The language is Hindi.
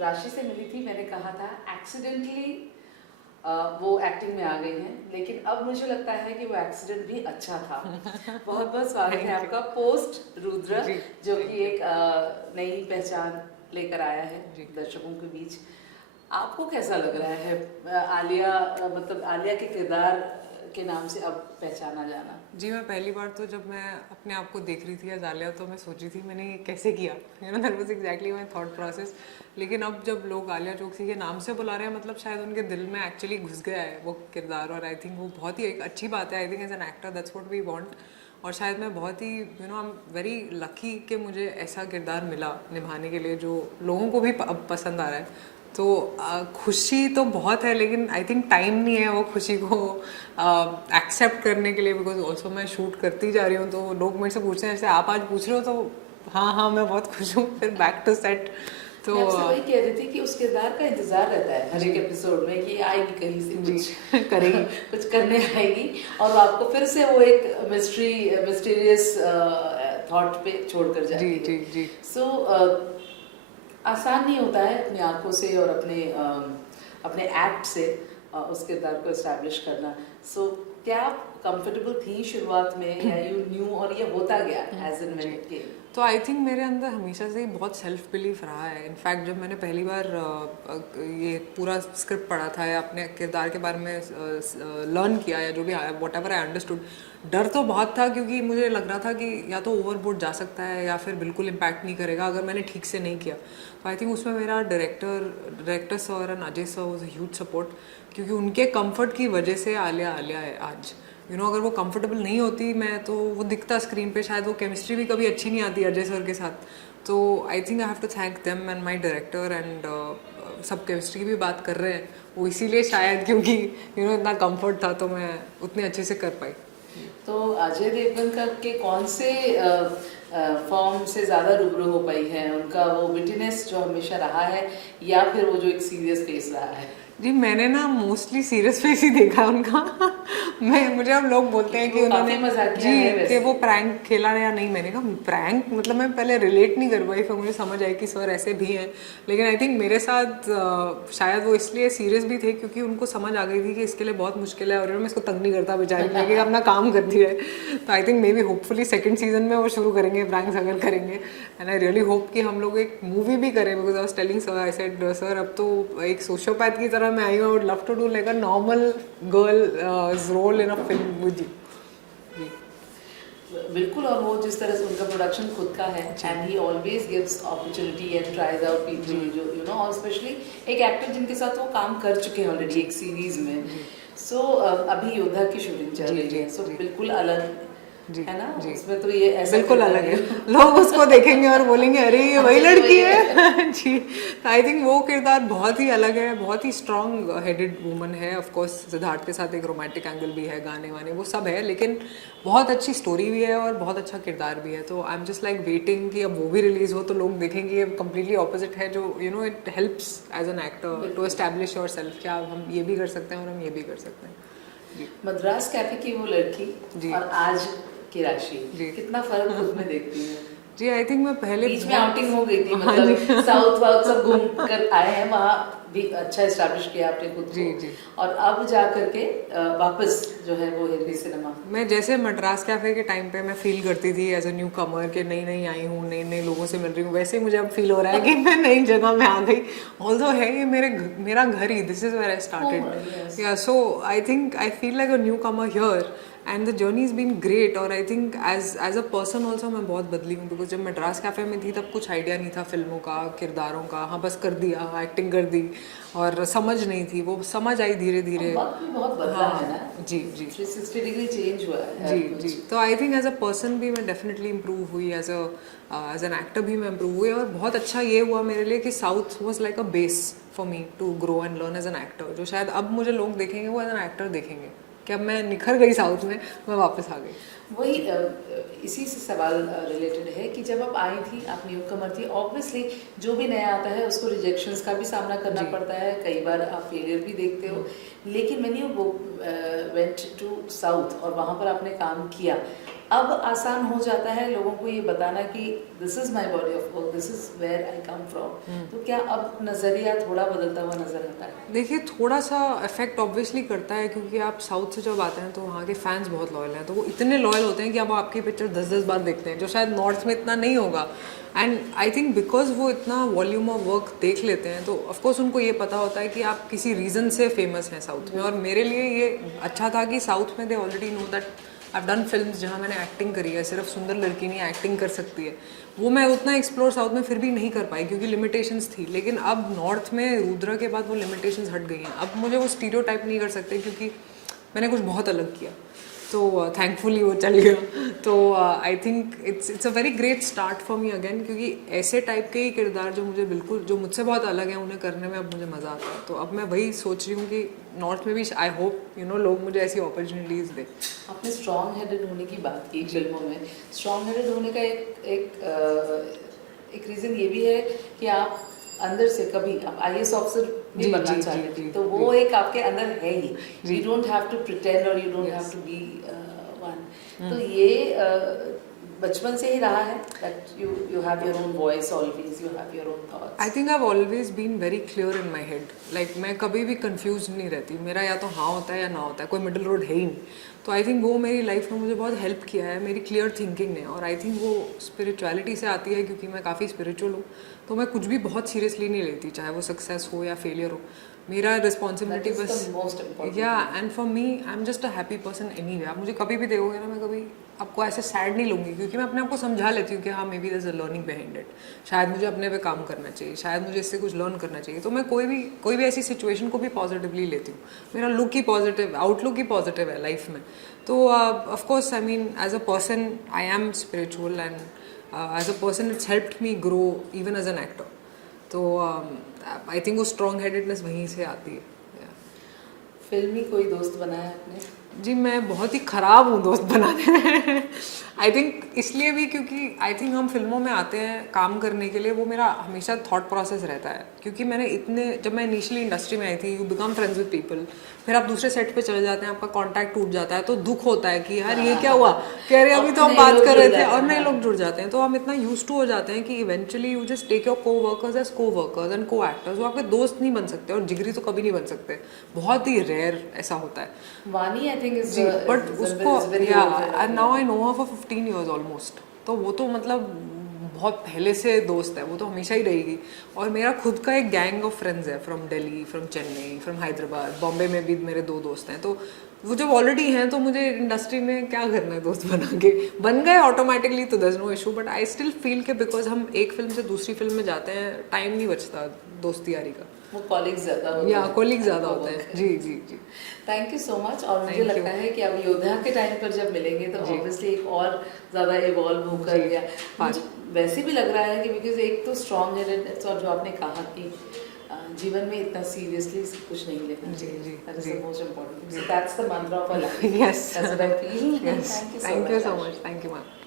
राशि से मिली थी मैंने कहा था एक्सीडेंटली वो एक्टिंग में आ गई हैं, लेकिन अब मुझे लगता है कि वो एक्सीडेंट भी अच्छा था। बहुत बहुत स्वागत है आपका पोस्ट रुद्र, जो कि एक नई पहचान लेकर आया है दर्शकों के बीच। आपको कैसा लग रहा है आलिया, मतलब आलिया के किरदार के नाम से अब पहचाना जाना? जी, मैं पहली बार तो जब मैं अपने आप को देख रही थी एज आलिया तो मैं सोच रही थी मैंने ये कैसे किया, you know that was exactly my thought process. लेकिन अब जब लोग आलिया चोकसी के नाम से बुला रहे हैं, मतलब शायद उनके दिल में एक्चुअली घुस गया है वो किरदार, और आई थिंक वो बहुत ही एक अच्छी बात है। I think as an actor that's what we want, और शायद मैं बहुत ही आई एम वेरी लकी कि मुझे ऐसा किरदार मिला निभाने के लिए जो लोगों को भी पसंद आ रहा है। तो खुशी तो बहुत है, लेकिन आई थिंक टाइम नहीं है वो खुशी को एक्सेप्ट करने के लिए, बिकॉज ऑल्सो मैं शूट करती जा रही हूँ। तो लोग मेरे से पूछते हैं, जैसे आप आज पूछ रहे हो तो हाँ मैं बहुत खुश हूँ, फिर बैक टू सेट। तो मैं आपसे वही कह रही थी कि उस किरदार का इंतजार रहता है हर एक एपिसोड में कि आएगी कहीं से कुछ करेगी, कुछ करने आएगी, और आपको फिर से वो एक मिस्टीरियस थॉट पे छोड़कर जाएगी। जी जी जी। सो आसान नहीं होता है अपनी आंखों से और अपने एक्ट से उस किरदार को एस्टैब्लिश करना। सो क्या कंफर्टेबल थी शुरुआत में, या यू न्यू और ये होता गया as an when it came? तो आई थिंक मेरे अंदर हमेशा से ही बहुत सेल्फ बिलीफ रहा है। इनफैक्ट जब मैंने पहली बार ये पूरा स्क्रिप्ट पढ़ा था या अपने किरदार के बारे में लर्न किया या जो भी वॉट एवर आई अंडरस्टूड, डर तो बहुत था, क्योंकि मुझे लग रहा था कि या तो ओवरबोर्ड जा सकता है या फिर बिल्कुल इम्पैक्ट नहीं करेगा अगर मैंने ठीक से नहीं किया। तो आई थिंक उसमें मेरा director sir and Ajay sir was a huge support, क्योंकि उनके कंफर्ट की वजह से आलिया है आज। अगर वो कंफर्टेबल नहीं होती मैं, तो वो दिखता स्क्रीन पे, शायद वो केमिस्ट्री भी कभी अच्छी नहीं आती अजय सर के साथ। तो I think I have to thank them and my director, and सब केमिस्ट्री की भी बात कर रहे हैं वो इसीलिए शायद, क्योंकि इतना कंफर्ट था तो मैं उतने अच्छे से कर पाई। तो अजय देवगन का के कौन से फॉर्म से ज़्यादा रूबरू हो पाई है? उनका वो विटिनेस जो हमेशा रहा है, या फिर वो जो एक सीरियस फेस रहा है? जी, मैंने ना मोस्टली सीरियस फेस ही देखा उनका। मुझे अब लोग बोलते हैं कि उन्होंने कि वो प्रैंक खेला या नहीं। मैंने कहा प्रैंक, मतलब मैं पहले रिलेट नहीं कर पाई, फिर मुझे समझ आई कि सर ऐसे भी हैं। लेकिन आई थिंक मेरे साथ शायद वो इसलिए सीरियस भी थे क्योंकि उनको समझ आ गई थी कि इसके लिए बहुत मुश्किल है और मैं इसको तंग नहीं करता बेचारी, लेकिन अपना काम करती है। तो I think may be hopefully second season में वो शुरू करेंगे प्रैंक्स अगर करेंगे, एंड आई रियली होप कि हम लोग एक मूवी भी करें, because I was telling sir, I said sir अब तो एक सोशियोपैथ की तरह मैं आई हूँ, I would love to do like a normal girl role in a film with you. बिल्कुल, और वो जिस तरह से उनका प्रोडक्शन खुद का है, and he always gives opportunity and tries out people, जो और स्पेशली एक एक्टर जिनके साथ वो काम कर चुके हैं ऑलरेडी एक सीरीज में। सो अभी योद्धा की शूटिंग चल रही है, सो बिल्कुल अलग है ना उसमें, तो ये ऐसा बिल्कुल अलग है। लोग उसको देखेंगे और बोलेंगे अरे ये वही लड़की है। जी, तो आई थिंक वो किरदार बहुत ही अलग है, बहुत ही स्ट्रॉन्ग हेडेड वुमन है। ऑफ कोर्स सिद्धार्थ के साथ एक रोमांटिक एंगल भी है, गाने वाने वो सब है, लेकिन बहुत अच्छी स्टोरी भी है और बहुत अच्छा किरदार भी है। तो I am just like waiting कि अब वो भी रिलीज हो तो लोग देखेंगे ये कम्प्लीटली ऑपोजिट है, जो it helps as an actor to establish yourself, क्या हम ये भी कर सकते हैं और हम ये भी कर सकते हैं। मद्रास कैफे की वो लड़की और आज की राशि, कितना फर्क खुद में देखती है? जी, आई थिंक मैं पहले बीच में आउटिंग हो गई थी, मतलब साउथ वाउथ सब घूम कर आए हैं, वहाँ भी अच्छा एस्टैब्लिश किया आपने खुद को। जी। और अब जा करके वापस जो है वो हिंदी सिनेमा। मैं जैसे मद्रास कैफे के टाइम पे मैं फील करती थी एज अ न्यू कमर कि नई आई हूँ, नए लोगों से मिल रही हूँ, वैसे ही मुझे अब फील हो रहा है कि मैं नई जगह में आ गई। ऑल्दो है ये मेरा घर ही, this is where I started. Yeah so I think I feel like a newcomer here, and the journey is been great. और I think as a person also मैं बहुत बदली हूँ, बिकॉज जब मद्रास कैफे में थी तब कुछ आइडिया नहीं था फिल्मों का, किरदारों का। हाँ, बस कर दिया, एक्टिंग कर दी, और समझ नहीं थी, वो समझ आई धीरे धीरे। वक्त भी बहुत बदला है ना। जी 360 डिग्री चेंज हुआ है। जी। तो I think as a person भी मैं डेफिनेटली इम्प्रूव हुई, एज एन एक्टर भी मैं इम्प्रूव हुई। और बहुत अच्छा ये हुआ मेरे लिए कि South was like a base for me to grow and learn as an actor, जो शायद अब मुझे लोग देखेंगे वो एज एन एक्टर देखेंगे कि अब मैं निखर गई साउथ में, मैं वापस आ गई। वही इसी से सवाल रिलेटेड है कि जब आप आई थी, आप न्यू कमर थी, ऑब्वियसली जो भी नया आता है उसको रिजेक्शंस का भी सामना करना पड़ता है, कई बार आप फेलियर भी देखते हो, लेकिन when you went to South और वहाँ पर आपने काम किया, अब आसान हो जाता है लोगों को ये बताना कि this is my body of work, this is where I come from. तो क्या अब नजरिया थोड़ा बदलता हुआ नजर आता है? देखिए थोड़ा सा इफेक्ट ऑब्वियसली करता है, क्योंकि आप साउथ से जब आते हैं तो वहाँ के फैंस बहुत लॉयल हैं, तो वो इतने लॉयल होते हैं कि अब आपकी पिक्चर 10-10 बार देखते हैं, जो शायद नॉर्थ में इतना नहीं होगा। एंड आई थिंक बिकॉज वो इतना वॉल्यूम ऑफ वर्क देख लेते हैं, तो ऑफकोर्स उनको ये पता होता है कि आप किसी रीज़न से फेमस हैं साउथ में। और मेरे लिए ये अच्छा था कि साउथ में they already know that I done film जहाँ मैंने एक्टिंग करी है, सिर्फ सुंदर लड़की नहीं एक्टिंग कर सकती है। वो मैं उतना एक्सप्लोर साउथ में फिर भी नहीं कर पाई क्योंकि लिमिटेशंस थी, लेकिन अब नॉर्थ में रुद्रा के बाद वो लिमिटेशंस हट गई हैं। अब मुझे वो स्टीरियोटाइप नहीं कर सकते क्योंकि मैंने कुछ बहुत अलग किया, तो थैंकफुली वो चल गया। तो I think it's a very great start for me again, क्योंकि ऐसे टाइप के ही किरदार जो मुझे बिल्कुल जो मुझसे बहुत अलग हैं उन्हें करने में अब मुझे मज़ा आता है। तो अब मैं वही सोच रही हूँ कि नॉर्थ में भी आई होप लोग मुझे ऐसी अपॉर्चुनिटीज़ दें। आपने स्ट्रॉन्ग हेडेड होने की बात की फिल्मों में। स्ट्रॉन्ग हेडेड होने का एक रीज़न ये भी है कि आप अंदर से कभी आप IAS ऑफिसर भी बनना चाहते थे, तो वो एक आपके अंदर है ही। You don't have to pretend और you don't have to be one. तो ये बचपन से ही रहा है that you have your own voice always, you have your own thoughts. I think I have always been very clear in my head, like मैं कभी भी कंफ्यूज नहीं रहती, मेरा या तो हाँ होता है या ना होता है, कोई मिडिल रोड है ही नहीं। तो आई थिंक वो मेरी लाइफ में मुझे बहुत हेल्प किया है, मेरी क्लियर थिंकिंग ने। और आई थिंक वो स्पिरिचुअलिटी से आती है, क्योंकि मैं काफ़ी स्पिरिचुअल हूँ, तो मैं कुछ भी बहुत सीरियसली नहीं लेती, चाहे वो सक्सेस हो या फेलियर हो। मेरा रिस्पॉन्सिबिलिटी बस या and for me I am just a happy person any way. आप मुझे कभी भी देखोगे ना, मैं कभी आपको ऐसे सैड नहीं लूँगी, क्योंकि मैं अपने आप को समझा लेती हूँ कि हाँ maybe there is a learning behind it, शायद मुझे अपने पे काम करना चाहिए, शायद मुझे इससे कुछ लर्न करना चाहिए। तो मैं कोई भी ऐसी सिचुएशन को भी पॉजिटिवली लेती हूँ। मेरा लुक ही पॉजिटिव, आउटलुक ही पॉजिटिव है लाइफ में। तो of course I mean as a person I am spiritual and as a person it's helped me grow even as an actor. तो आई थिंक वो स्ट्रॉन्ग हेडेडनेस वहीं से आती है। फिल्मी कोई दोस्त बनाया आपने? जी मैं बहुत ही ख़राब हूँ दोस्त बनाने में। आई थिंक इसलिए भी क्योंकि आई थिंक हम फिल्मों में आते हैं काम करने के लिए, वो मेरा हमेशा थॉट प्रोसेस रहता है। क्योंकि मैंने जब मैं इनिशियली इंडस्ट्री में आई थी, you become friends with people, फिर आप दूसरे सेट पे चले जाते हैं, आपका कांटेक्ट टूट जाता है, तो दुख होता है कि यार ये क्या हुआ, कह रहे अभी तो हम बात कर रहे थे, और नए लोग जुड़ जाते हैं। तो हम इतना यूज्ड टू हो जाते हैं कि eventually you just take your co-workers as co-workers and co-actors. वो आपके दोस्त नहीं बन सकते, और जिगरी तो कभी नहीं बन सकते, बहुत ही रेयर ऐसा होता है। वानी आई थिंक इज, बट उसको now I know her for 15 years almost, तो वो तो मतलब बहुत पहले से दोस्त है, वो तो हमेशा ही रहेगी। और मेरा खुद का एक गैंग ऑफ फ्रेंड्स है, from Delhi, from Chennai, from Hyderabad, Bombay में भी मेरे 2 दोस्त हैं। तो वो जब ऑलरेडी हैं तो मुझे इंडस्ट्री में क्या करना है दोस्त बना के, बन गए ऑटोमेटिकली, तो there is no issue. But I still feel के बिकॉज हम एक फिल्म से दूसरी फिल्म में जाते हैं, टाइम नहीं बचता दोस्ती यारी का, वो कॉलीग्स ज़्यादा होते हैं। या कॉलीग ज़्यादा होते हैं। जी जी जी, थैंक यू सो मच। और मुझे लगता है कि अब योद्धा के टाइम पर जब मिलेंगे तो ऑब्वियसली एक और ज़्यादा इवॉल्व होकर, या मुझे वैसे भी लग रहा है कि बिकॉज एक तो स्ट्रॉन्ग हेडेड, और जो आपने कहा कि जीवन में इतना सीरियसली कुछ नहीं लेना चाहिए, that is the most important thing. So that's the mantra of our life. Yes, that's what I feel. Thank you so much, thank you ma'am.